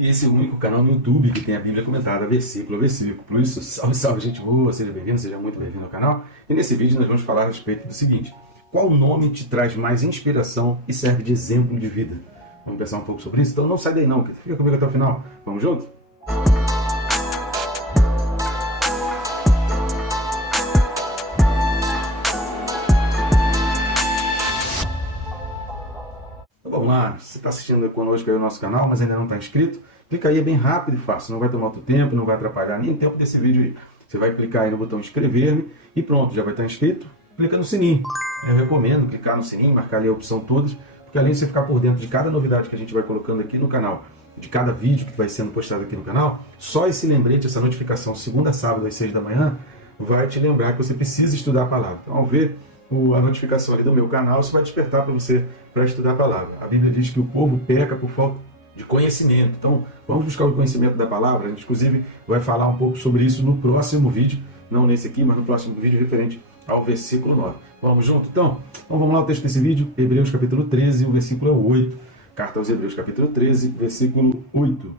E esse é o único canal no YouTube que tem a Bíblia comentada versículo a versículo. Por isso, salve, salve, gente boa, seja bem-vindo, seja muito bem-vindo ao canal. E nesse vídeo nós vamos falar a respeito do seguinte: qual nome te traz mais inspiração e serve de exemplo de vida? Vamos pensar um pouco sobre isso? Então não sai daí não, fica comigo até o final. Vamos junto? Vamos lá, se você está assistindo conosco aí o nosso canal, mas ainda não está inscrito, clica aí, é bem rápido e fácil, não vai tomar muito tempo, não vai atrapalhar nem o tempo desse vídeo aí. Você vai clicar aí no botão inscrever-me e pronto, já vai estar inscrito, clica no sininho. Eu recomendo clicar no sininho, marcar ali a opção todas, porque além de você ficar por dentro de cada novidade que a gente vai colocando aqui no canal, de cada vídeo que vai sendo postado aqui no canal, só esse lembrete, essa notificação segunda a sábado às 6 da manhã, vai te lembrar que você precisa estudar a palavra. Então, ao ver a notificação ali do meu canal, isso vai despertar para você para estudar a palavra. A Bíblia diz que o povo peca por falta de conhecimento. Então, vamos buscar o conhecimento da palavra. A gente, inclusive, vai falar um pouco sobre isso no próximo vídeo. Não nesse aqui, mas no próximo vídeo referente ao versículo 9. Vamos junto, então? Então, vamos lá, o texto desse vídeo, Hebreus capítulo 13, o versículo é 8. Carta aos Hebreus capítulo 13, versículo 8.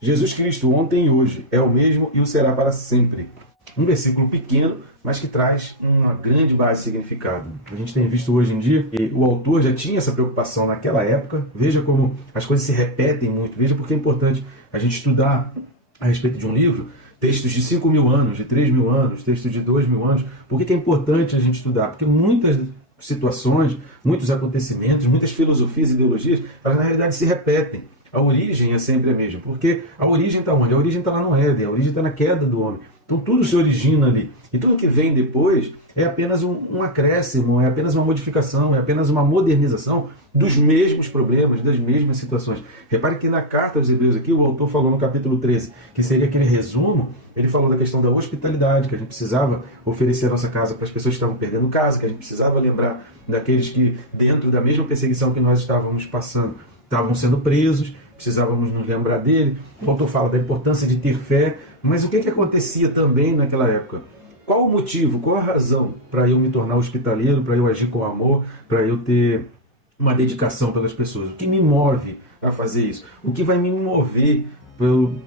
Jesus Cristo, ontem e hoje, é o mesmo e o será para sempre. Um versículo pequeno, mas que traz uma grande base de significado. A gente tem visto hoje em dia, e o autor já tinha essa preocupação naquela época. Veja como as coisas se repetem muito. Veja porque é importante a gente estudar a respeito de um livro, textos de 5.000 anos, de 3.000 anos, textos de 2.000 anos. Por que é importante a gente estudar? Porque muitas situações, muitos acontecimentos, muitas filosofias e ideologias, elas na realidade se repetem. A origem é sempre a mesma, porque a origem está onde? A origem está lá no Éden, a origem está na queda do homem. Então tudo se origina ali. E tudo que vem depois é apenas um acréscimo, é apenas uma modificação, é apenas uma modernização dos mesmos problemas, das mesmas situações. Repare que na carta aos Hebreus aqui, o autor falou no capítulo 13, que seria aquele resumo, ele falou da questão da hospitalidade, que a gente precisava oferecer a nossa casa para as pessoas que estavam perdendo casa, que a gente precisava lembrar daqueles que, dentro da mesma perseguição que nós estávamos passando, estavam sendo presos, precisávamos nos lembrar dele. O autor fala da importância de ter fé, mas o que acontecia também naquela época? Qual o motivo, qual a razão para eu me tornar hospitaleiro, para eu agir com amor, para eu ter uma dedicação pelas pessoas? O que me move a fazer isso? O que vai me mover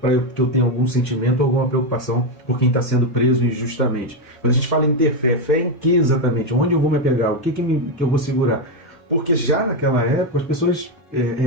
para que eu tenha algum sentimento, alguma preocupação por quem está sendo preso injustamente? Quando a gente fala em ter fé, fé em que exatamente? Onde eu vou me apegar? O que eu vou segurar? Porque já naquela época as pessoas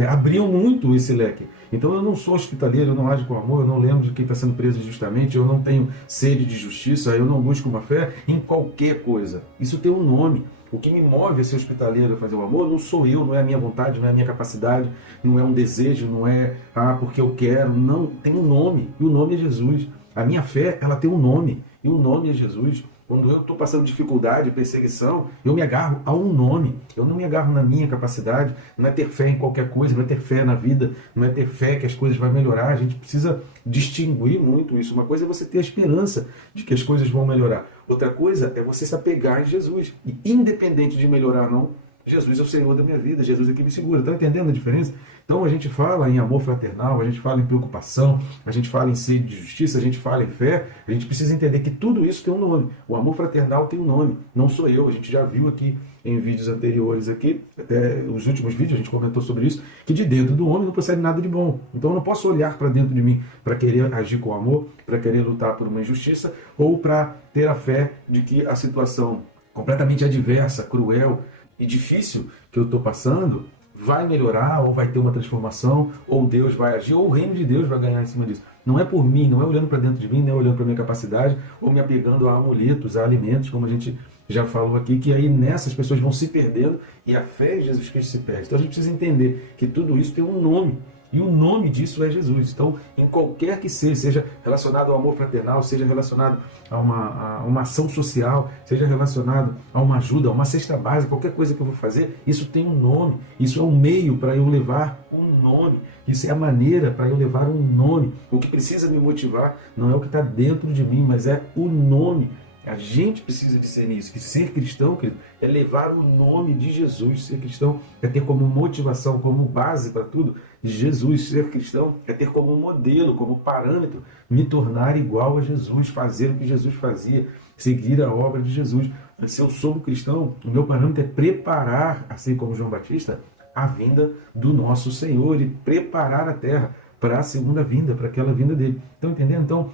abriam muito esse leque. Então eu não sou hospitaleiro, eu não ajo com amor, eu não lembro de quem está sendo preso injustamente, eu não tenho sede de justiça, eu não busco uma fé em qualquer coisa. Isso tem um nome. O que me move a ser hospitaleiro, a fazer o amor, não sou eu, não é a minha vontade, não é a minha capacidade, não é um desejo, não é porque eu quero, não, tem um nome, e o nome é Jesus. A minha fé, ela tem um nome, e o nome é Jesus. Quando eu estou passando dificuldade, perseguição, eu me agarro a um nome. Eu não me agarro na minha capacidade. Não é ter fé em qualquer coisa, não é ter fé na vida, não é ter fé que as coisas vão melhorar. A gente precisa distinguir muito isso. Uma coisa é você ter a esperança de que as coisas vão melhorar. Outra coisa é você se apegar em Jesus. E independente de melhorar ou não, Jesus é o Senhor da minha vida, Jesus é que me segura. Está entendendo a diferença? Então a gente fala em amor fraternal, a gente fala em preocupação, a gente fala em sede de justiça, a gente fala em fé. A gente precisa entender que tudo isso tem um nome. O amor fraternal tem um nome, não sou eu. A gente já viu aqui em vídeos anteriores, aqui, até os últimos vídeos a gente comentou sobre isso, que de dentro do homem não procede nada de bom. Então eu não posso olhar para dentro de mim para querer agir com amor, para querer lutar por uma injustiça ou para ter a fé de que a situação completamente adversa, cruel e difícil que eu estou passando vai melhorar, ou vai ter uma transformação, ou Deus vai agir, ou o reino de Deus vai ganhar em cima disso. Não é por mim, não é olhando para dentro de mim, não é olhando para a minha capacidade, ou me apegando a amuletos, a alimentos, como a gente já falou aqui, que aí nessas pessoas vão se perdendo e a fé em Jesus Cristo se perde. Então a gente precisa entender que tudo isso tem um nome. E o nome disso é Jesus. Então, em qualquer que seja relacionado ao amor fraternal, seja relacionado a uma ação social, seja relacionado a uma ajuda, a uma cesta básica, qualquer coisa que eu vou fazer, isso tem um nome. Isso é um meio para eu levar um nome. Isso é a maneira para eu levar um nome. O que precisa me motivar não é o que está dentro de mim, mas é o nome. A gente precisa discernir isso, que ser cristão, querido, é levar o nome de Jesus. Ser cristão é ter como motivação, como base para tudo, Jesus. Ser cristão é ter como modelo, como parâmetro, me tornar igual a Jesus, fazer o que Jesus fazia, seguir a obra de Jesus. Se eu sou um cristão, o meu parâmetro é preparar, assim como João Batista, a vinda do nosso Senhor e preparar a terra para a segunda vinda, para aquela vinda dele. Estão entendendo? Então,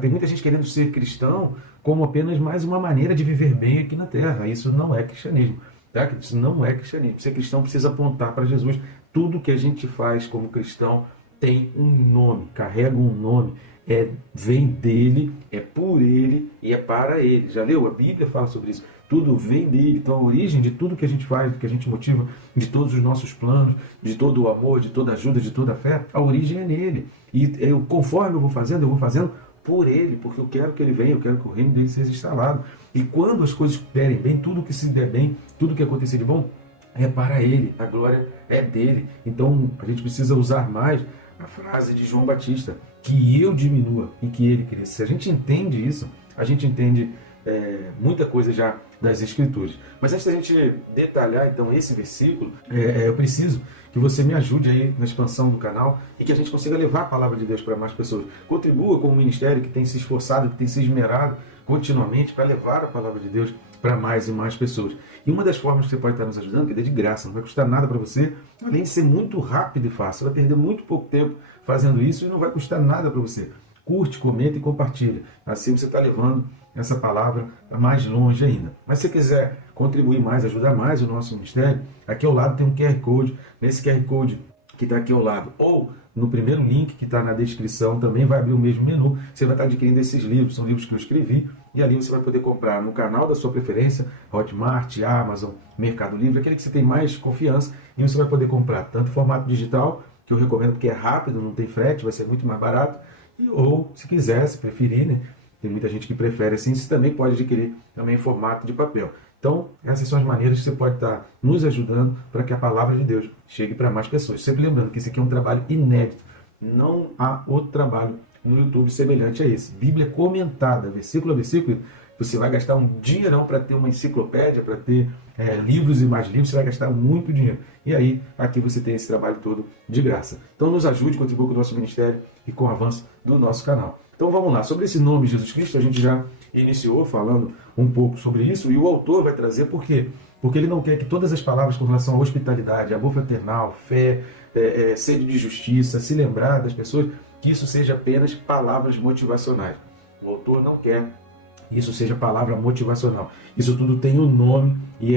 tem muita gente querendo ser cristão como apenas mais uma maneira de viver bem aqui na Terra. Isso não é cristianismo. Tá? Isso não é cristianismo. Ser cristão precisa apontar para Jesus. Tudo que a gente faz como cristão tem um nome, carrega um nome. Vem dele, é por ele e é para ele. Já leu? A Bíblia fala sobre isso. Tudo vem dele. Então a origem de tudo que a gente faz, do que a gente motiva, de todos os nossos planos, de todo o amor, de toda a ajuda, de toda a fé, a origem é nele. E conforme eu vou fazendo por ele, porque eu quero que ele venha, eu quero que o reino dele seja instalado. E quando as coisas derem bem, tudo que se der bem, tudo que acontecer de bom, é para ele, a glória é dele. Então a gente precisa usar mais a frase de João Batista, que eu diminua e que ele cresça. Se a gente entende isso, a gente entende muita coisa já das Escrituras. Mas antes da gente detalhar então esse versículo, eu preciso que você me ajude aí na expansão do canal e que a gente consiga levar a palavra de Deus para mais pessoas. Contribua com o ministério que tem se esforçado, que tem se esmerado continuamente para levar a palavra de Deus para mais e mais pessoas. E uma das formas que você pode estar nos ajudando, que é de graça, não vai custar nada para você, além de ser muito rápido e fácil. Você vai perder muito pouco tempo fazendo isso e não vai custar nada para você. Curte, comenta e compartilha. Assim você está levando essa palavra mais longe ainda. Mas se você quiser contribuir mais, ajudar mais o nosso ministério, aqui ao lado tem um QR Code. Nesse QR Code que está aqui ao lado, ou no primeiro link que está na descrição, também vai abrir o mesmo menu. Você vai estar adquirindo esses livros, são livros que eu escrevi, e ali você vai poder comprar no canal da sua preferência, Hotmart, Amazon, Mercado Livre, aquele que você tem mais confiança, e você vai poder comprar tanto formato digital, que eu recomendo porque é rápido, não tem frete, vai ser muito mais barato, ou se quiser, se preferir, né? Tem muita gente que prefere assim, você também pode adquirir também em formato de papel. Então, essas são as maneiras que você pode estar nos ajudando para que a palavra de Deus chegue para mais pessoas. Sempre lembrando que esse aqui é um trabalho inédito. Não há outro trabalho no YouTube semelhante a esse. Bíblia comentada, versículo a versículo. Você vai gastar um dinheirão para ter uma enciclopédia, para ter livros e mais livros, você vai gastar muito dinheiro. E aí, aqui você tem esse trabalho todo de graça. Então, nos ajude, contribua com o nosso ministério e com o avanço do nosso canal. Então, vamos lá. Sobre esse nome Jesus Cristo, a gente já iniciou falando um pouco sobre isso, e o autor vai trazer por quê? Porque ele não quer que todas as palavras com relação à hospitalidade, amor fraternal, fé, sede de justiça, se lembrar das pessoas, que isso seja apenas palavras motivacionais. O autor não quer que isso seja palavra motivacional. Isso tudo tem um nome, e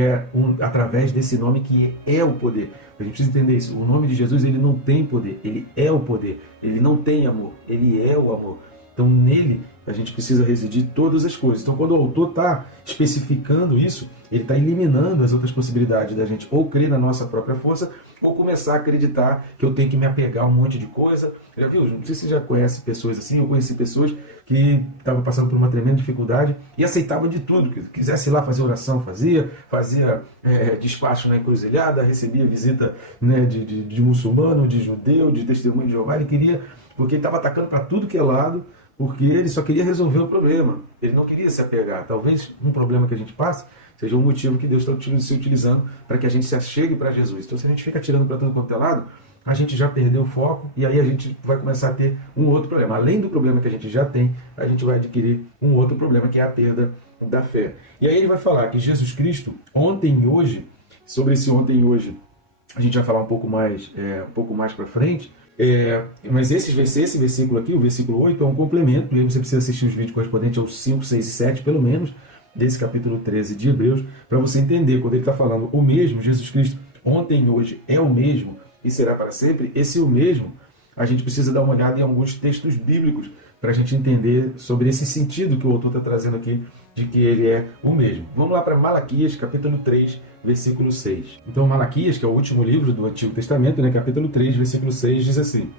através desse nome que é o poder. A gente precisa entender isso. O nome de Jesus, ele não tem poder, ele é o poder. Ele não tem amor, ele é o amor. Então, nele, a gente precisa residir todas as coisas. Então, quando o autor está especificando isso, ele está eliminando as outras possibilidades da gente ou crer na nossa própria força, ou começar a acreditar que eu tenho que me apegar a um monte de coisa. Já viu? Não sei se você já conhece pessoas assim. Eu conheci pessoas que estavam passando por uma tremenda dificuldade e aceitavam de tudo. Que quisesse ir lá fazer oração, fazia despacho na encruzilhada, recebia visita, né, de muçulmano, de judeu, de testemunho de Jeová. Ele queria, porque ele estava atacando para tudo que é lado, porque ele só queria resolver o problema. Ele não queria se apegar. Talvez um problema que a gente passe seja um motivo que Deus está se utilizando para que a gente se achegue para Jesus. Então, se a gente fica tirando para todo quanto é lado, a gente já perdeu o foco e aí a gente vai começar a ter um outro problema. Além do problema que a gente já tem, a gente vai adquirir um outro problema, que é a perda da fé. E aí ele vai falar que Jesus Cristo, ontem e hoje, sobre esse ontem e hoje, a gente vai falar um pouco mais para frente. Mas esse versículo aqui, o versículo 8, é um complemento, e aí você precisa assistir os vídeos correspondentes aos 5, 6 e 7, pelo menos, desse capítulo 13 de Hebreus, para você entender, quando ele está falando o mesmo, Jesus Cristo, ontem e hoje é o mesmo, e será para sempre, esse o mesmo, a gente precisa dar uma olhada em alguns textos bíblicos, para a gente entender sobre esse sentido que o autor está trazendo aqui, de que ele é o mesmo. Vamos lá para Malaquias, capítulo 3, versículo 6. Então, Malaquias, que é o último livro do Antigo Testamento, né, capítulo 3, versículo 6, diz assim: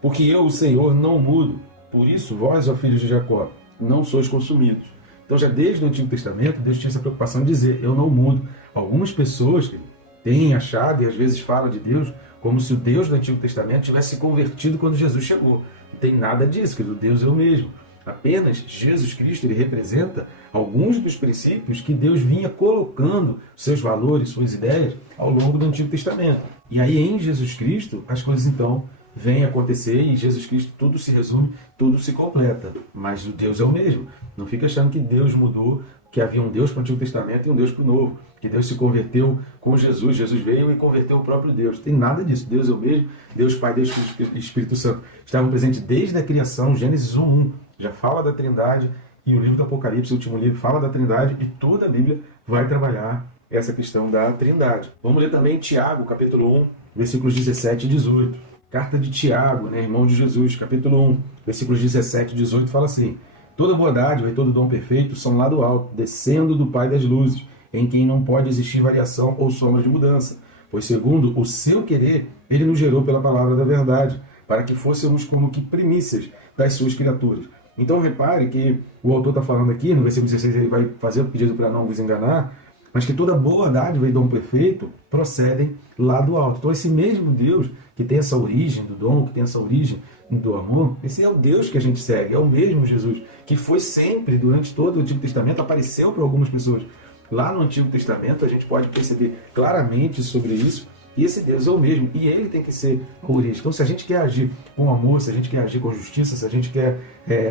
porque eu, o Senhor, não mudo, por isso vós, ó filhos de Jacó, não sois consumidos. Então, já desde o Antigo Testamento, Deus tinha essa preocupação de dizer: eu não mudo. Algumas pessoas têm achado, e às vezes falam de Deus, como se o Deus do Antigo Testamento tivesse se convertido quando Jesus chegou. Não tem nada disso, querido. Deus é o mesmo. Apenas Jesus Cristo, ele representa alguns dos princípios que Deus vinha colocando, seus valores, suas ideias, ao longo do Antigo Testamento. E aí, em Jesus Cristo, as coisas então vem acontecer e Jesus Cristo tudo se resume, tudo se completa. Mas o Deus é o mesmo. Não fica achando que Deus mudou, que havia um Deus para o Antigo Testamento e um Deus para o Novo. Que Deus se converteu com Jesus. Jesus veio e converteu o próprio Deus. Não tem nada disso. Deus é o mesmo. Deus Pai, Deus Filho e Espírito Santo estavam presentes desde a criação. Gênesis 1:1 já fala da Trindade e o livro do Apocalipse, o último livro, fala da Trindade e toda a Bíblia vai trabalhar essa questão da Trindade. Vamos ler também Tiago, capítulo 1, versículos 17 e 18. Carta de Tiago, né, irmão de Jesus, capítulo 1, versículos 17 e 18, fala assim: toda boa dádiva e todo dom perfeito são lá do alto, descendo do Pai das luzes, em quem não pode existir variação ou sombra de mudança. Pois segundo o seu querer, ele nos gerou pela palavra da verdade, para que fôssemos como que primícias das suas criaturas. Então repare que o autor está falando aqui, no versículo 16 ele vai fazer o pedido para não vos enganar, mas que toda boa dádiva e dom perfeito procedem lá do alto. Então esse mesmo Deus que tem essa origem do dom, que tem essa origem do amor, esse é o Deus que a gente segue, é o mesmo Jesus, que foi sempre, durante todo o Antigo Testamento, apareceu para algumas pessoas. Lá no Antigo Testamento a gente pode perceber claramente sobre isso, e esse Deus é o mesmo, e ele tem que ser a origem. Então se a gente quer agir com amor, se a gente quer agir com justiça, se a gente quer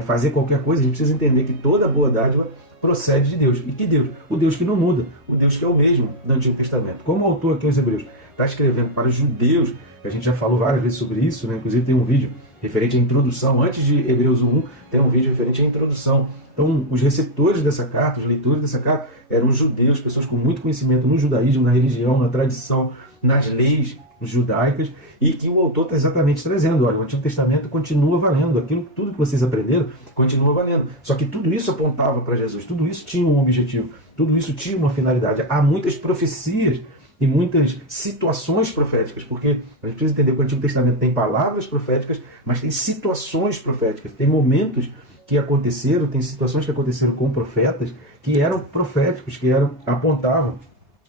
fazer qualquer coisa, a gente precisa entender que toda boa dádiva procede de Deus. E que Deus? O Deus que não muda, o Deus que é o mesmo do Antigo Testamento. Como o autor aqui aos Hebreus está escrevendo para os judeus, a gente já falou várias vezes sobre isso, né? Inclusive tem um vídeo referente à introdução, antes de Hebreus 1, tem um vídeo referente à introdução. Então, os receptores dessa carta, os leitores dessa carta, eram judeus, pessoas com muito conhecimento no judaísmo, na religião, na tradição, nas leis judaicas, e que o autor está exatamente trazendo. Olha, o Antigo Testamento continua valendo, aquilo, tudo que vocês aprenderam continua valendo. Só que tudo isso apontava para Jesus, tudo isso tinha um objetivo, tudo isso tinha uma finalidade. Há muitas profecias e muitas situações proféticas, porque a gente precisa entender que o Antigo Testamento tem palavras proféticas, mas tem situações proféticas, tem momentos que aconteceram, tem situações que aconteceram com profetas que eram proféticos, que apontavam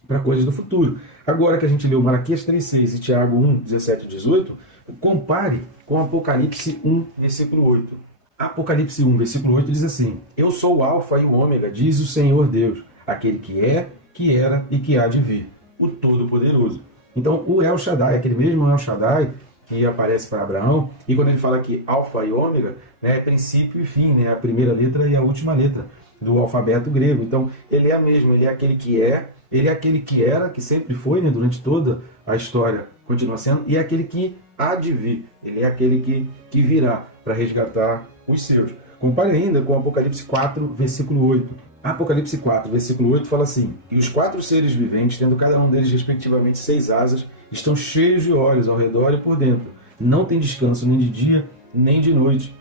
para coisas do futuro. Agora que a gente leu Malaquias 3:6 e Tiago 1:17 e 18, compare com Apocalipse 1, versículo 8. Apocalipse 1, versículo 8 diz assim: eu sou o Alfa e o Ômega, diz o Senhor Deus, aquele que é, que era e que há de vir, o Todo-Poderoso. Então, o El Shaddai, aquele mesmo El Shaddai que aparece para Abraão, e quando ele fala que Alfa e Ômega, né, é princípio e fim, né, a primeira letra e a última letra do alfabeto grego. Então, ele é mesmo, ele é aquele que é, ele é aquele que era, que sempre foi, né, durante toda a história, continua sendo, e é aquele que há de vir, ele é aquele que virá para resgatar os seus. Compare ainda com Apocalipse 4, versículo 8. Apocalipse 4, versículo 8 fala assim: e os 4 seres viventes, tendo cada um deles respectivamente 6 asas, estão cheios de olhos ao redor e por dentro. Não tem descanso nem de dia, nem de noite,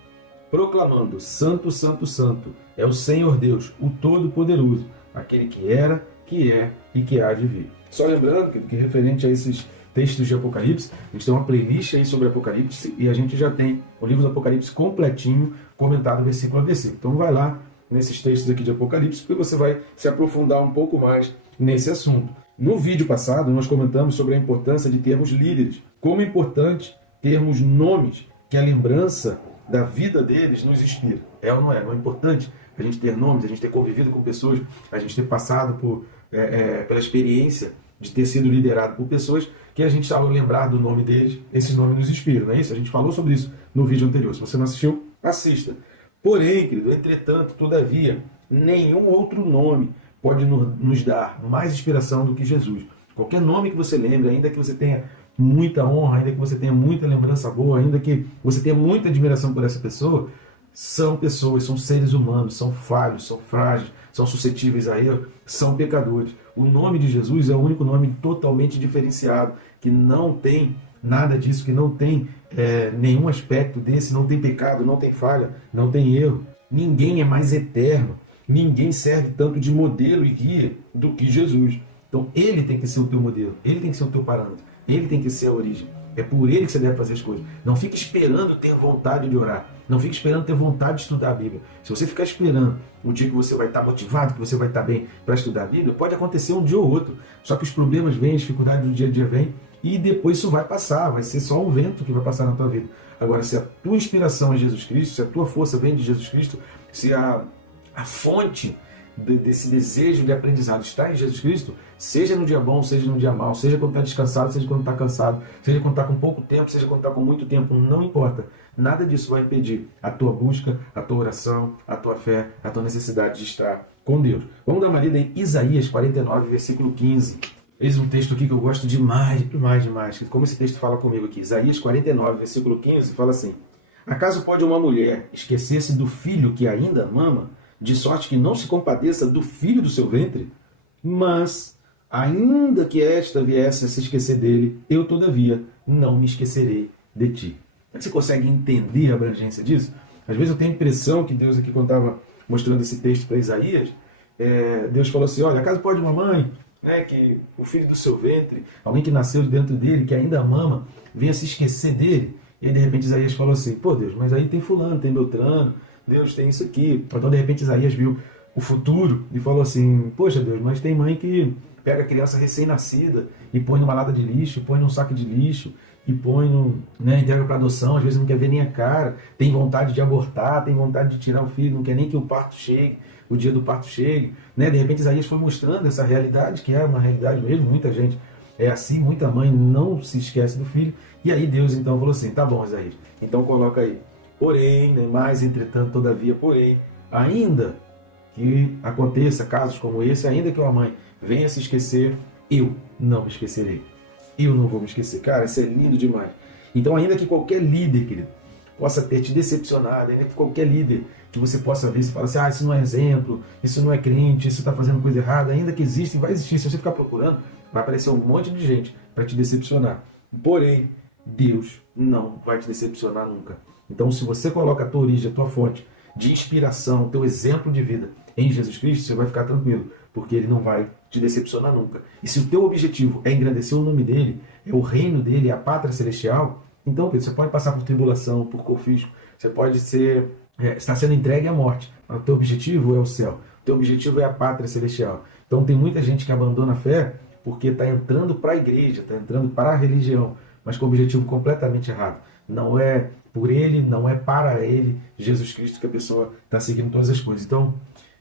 proclamando: Santo, Santo, Santo, é o Senhor Deus, o Todo-Poderoso, aquele que era, que é e que há de vir. Só lembrando que referente a esses textos de Apocalipse, a gente tem uma playlist aí sobre Apocalipse e a gente já tem o livro do Apocalipse completinho, comentado versículo a versículo. Então vai lá nesses textos aqui de Apocalipse, porque você vai se aprofundar um pouco mais nesse assunto. No vídeo passado, nós comentamos sobre a importância de termos líderes. Como é importante termos nomes que a lembrança da vida deles nos inspira. É ou não é? Não é importante a gente ter nomes, a gente ter convivido com pessoas, a gente ter passado pela experiência de ter sido liderado por pessoas que a gente, ao lembrar do nome deles, esse nome nos inspira, não é isso? A gente falou sobre isso no vídeo anterior. Se você não assistiu, assista. Porém, querido, entretanto, todavia, nenhum outro nome pode nos dar mais inspiração do que Jesus. Qualquer nome que você lembre, ainda que você tenha muita honra, ainda que você tenha muita lembrança boa, ainda que você tenha muita admiração por essa pessoa, são pessoas, são seres humanos, são falhos, são frágeis, são suscetíveis a erro, são pecadores. O nome de Jesus é o único nome totalmente diferenciado, que não tem nada disso, que não tem nenhum aspecto desse, não tem pecado, não tem falha, não tem erro. Ninguém é mais eterno, ninguém serve tanto de modelo e guia do que Jesus. Então ele tem que ser o teu modelo, ele tem que ser o teu parâmetro, ele tem que ser a origem. É por ele que você deve fazer as coisas. Não fique esperando ter vontade de orar. Não fique esperando ter vontade de estudar a Bíblia. Se você ficar esperando um dia que você vai estar motivado, que você vai estar bem para estudar a Bíblia, pode acontecer um dia ou outro. Só que os problemas vêm, as dificuldades do dia a dia vêm, e depois isso vai passar. Vai ser só um vento que vai passar na tua vida. Agora, se a tua inspiração é Jesus Cristo, se a tua força vem de Jesus Cristo, se a fonte desse desejo de aprendizado está em Jesus Cristo, seja no dia bom, seja no dia mau, seja quando está descansado, seja quando está cansado, seja quando está com pouco tempo, seja quando está com muito tempo, não importa. Nada disso vai impedir a tua busca, a tua oração, a tua fé, a tua necessidade de estar com Deus. Vamos dar uma lida em Isaías 49, versículo 15. Eis um texto aqui que eu gosto demais. Como esse texto fala comigo aqui. Isaías 49, versículo 15, fala assim: acaso pode uma mulher esquecer-se do filho que ainda mama, de sorte que não se compadeça do filho do seu ventre? Mas, ainda que esta viesse a se esquecer dele, eu, todavia, não me esquecerei de ti. Você consegue entender a abrangência disso? Às vezes eu tenho a impressão que Deus aqui, quando estava mostrando esse texto para Isaías, Deus falou assim: olha, acaso pode uma mãe, que o filho do seu ventre, alguém que nasceu dentro dele, que ainda mama, venha se esquecer dele? E aí, de repente, Isaías falou assim: pô, Deus, mas aí tem fulano, tem Beltrano, Deus tem isso aqui. Então, de repente, Isaías viu o futuro e falou assim: poxa, Deus, mas tem mãe que pega a criança recém-nascida e põe numa lata de lixo, põe num saco de lixo e põe entrega para adoção, às vezes não quer ver nem a cara, tem vontade de abortar, tem vontade de tirar o filho, não quer nem que o parto chegue, o dia do parto chegue. De repente, Isaías foi mostrando essa realidade, que é uma realidade mesmo, muita gente é assim, muita mãe não se esquece do filho. E aí Deus então falou assim: tá bom, Isaías, então coloca aí, porém, mais entretanto, todavia, porém, ainda que aconteça casos como esse, ainda que uma mãe venha se esquecer, eu não me esquecerei. Eu não vou me esquecer. Cara, isso é lindo demais. Então, ainda que qualquer líder, querido, possa ter te decepcionado, ainda que qualquer líder que você possa ver, você fala assim: isso não é exemplo, isso não é crente, isso está fazendo coisa errada, ainda que existe, vai existir. Se você ficar procurando, vai aparecer um monte de gente para te decepcionar. Porém, Deus não vai te decepcionar nunca. Então, se você coloca a tua origem, a tua fonte de inspiração, o teu exemplo de vida em Jesus Cristo, você vai ficar tranquilo, porque Ele não vai te decepcionar nunca. E se o teu objetivo é engrandecer o nome dEle, é o reino dEle, é a pátria celestial, então, Pedro, você pode passar por tribulação, por confisco, você pode estar sendo entregue à morte, mas o teu objetivo é o céu, o teu objetivo é a pátria celestial. Então tem muita gente que abandona a fé porque está entrando para a igreja, está entrando para a religião, mas com o objetivo completamente errado. Não é por Ele, não é para Ele, Jesus Cristo, que a pessoa está seguindo todas as coisas. Então,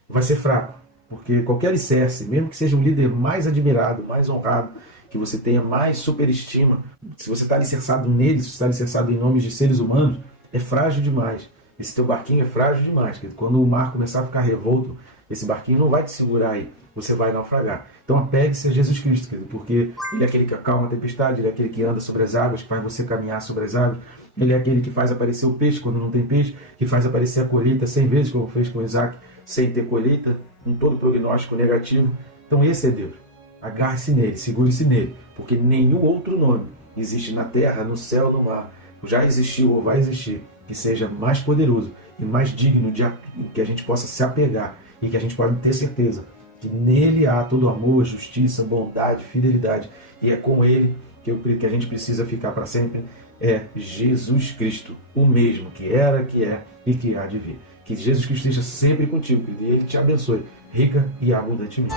vai ser fraco, porque qualquer alicerce, mesmo que seja o líder mais admirado, mais honrado, que você tenha mais superestima, se você está alicerçado nele, se você está alicerçado em nomes de seres humanos, é frágil demais. Esse teu barquinho é frágil demais. Quando o mar começar a ficar revolto, esse barquinho não vai te segurar aí, você vai naufragar. Então apegue-se a Jesus Cristo, querido, porque Ele é aquele que acalma a tempestade, Ele é aquele que anda sobre as águas, que faz você caminhar sobre as águas. Ele é aquele que faz aparecer o peixe quando não tem peixe, que faz aparecer a colheita 100 vezes, como fez com Isaac, sem ter colheita, em todo prognóstico negativo. Então esse é Deus. Agarre-se nele, segure-se nele, porque nenhum outro nome existe na terra, no céu, no mar, já existiu ou vai existir, que seja mais poderoso e mais digno de que a gente possa se apegar e que a gente pode ter certeza que nele há todo amor, justiça, bondade, fidelidade, e é com ele que a gente precisa ficar para sempre. É Jesus Cristo, o mesmo que era, que é e que há de vir. Que Jesus Cristo esteja sempre contigo, e Ele te abençoe rica e abundantemente.